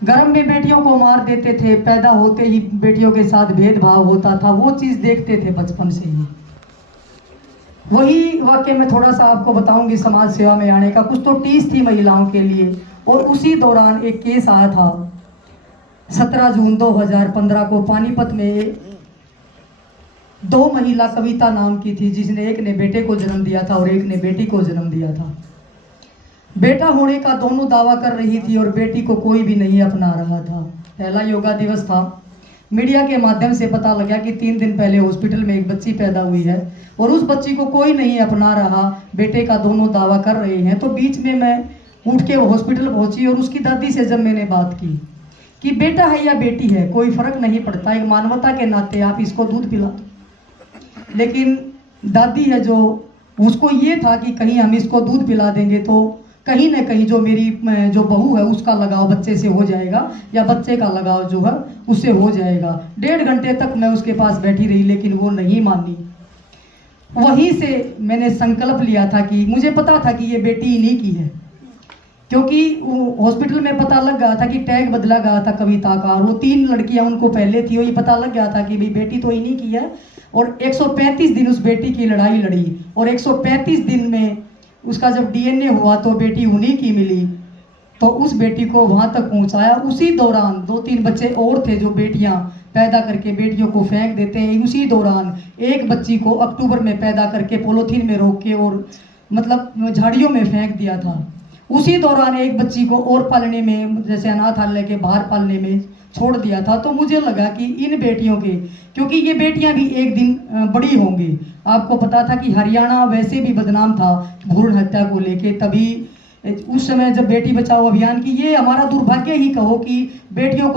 गर्भ में बेटियों को मार देते थे, पैदा होते ही बेटियों के साथ भेदभाव होता था, वो चीज़ देखते थे बचपन से ही। वही वाक्य मैं थोड़ा सा आपको बताऊंगी समाज सेवा में आने का। कुछ तो टीस थी महिलाओं के लिए, और उसी दौरान एक केस आया था 17 जून 2015 को पानीपत में। दो महिला कविता नाम की थी, जिसने एक ने बेटे को जन्म दिया था और एक ने बेटी को जन्म दिया था। बेटा होने का दोनों दावा कर रही थी और बेटी को कोई भी नहीं अपना रहा था। पहला योगा दिवस था। मीडिया के माध्यम से पता लगा कि 3 दिन पहले हॉस्पिटल में एक बच्ची पैदा हुई है और उस बच्ची को कोई नहीं अपना रहा, बेटे का दोनों दावा कर रहे हैं। तो बीच में मैं उठ के हॉस्पिटल पहुंची और उसकी दादी से जब मैंने बात की कि बेटा है या बेटी है कोई फर्क नहीं पड़ता, एक मानवता के नाते आप इसको दूध पिला दो। लेकिन दादी है जो, उसको ये था कि कहीं हम इसको दूध पिला देंगे तो कहीं ना कहीं जो मेरी जो बहू है उसका लगाव बच्चे से हो जाएगा, या बच्चे का लगाव जो है उससे हो जाएगा। 1.5 घंटे तक मैं उसके पास बैठी रही, लेकिन वो नहीं मानी। वहीं से मैंने संकल्प लिया था कि मुझे पता था कि ये बेटी इन्हीं की है, क्योंकि हॉस्पिटल में पता लग गया था कि टैग बदला गया था कविता का, और वो 3 लड़कियां उनको पहले थी, वही पता लग गया था कि भाई बेटी तो इन्हीं की है। और 135 दिन उस बेटी की लड़ाई लड़ी, और 135 दिन में उसका जब डीएनए हुआ तो बेटी उन्हीं की मिली। तो उस बेटी को वहां तक पहुंचाया। उसी दौरान 2-3 बच्चे और थे जो बेटियां पैदा करके बेटियों को फेंक देते हैं। उसी दौरान एक बच्ची को अक्टूबर में पैदा करके पॉलीथीन में रोक के और मतलब झाड़ियों में फेंक दिया था। उसी दौरान एक बच्ची को और पालने में, जैसे अनाथालय के बाहर पालने में छोड़ दिया था। तो मुझे लगा कि इन बेटियों के, क्योंकि ये बेटियां भी एक दिन बड़ी होंगी। आपको पता था कि हरियाणा वैसे भी बदनाम था भ्रूण हत्या को लेके, तभी उस समय जब बेटी बचाओ अभियान की, ये हमारा दुर्भाग्य ही कहो कि बेटियों को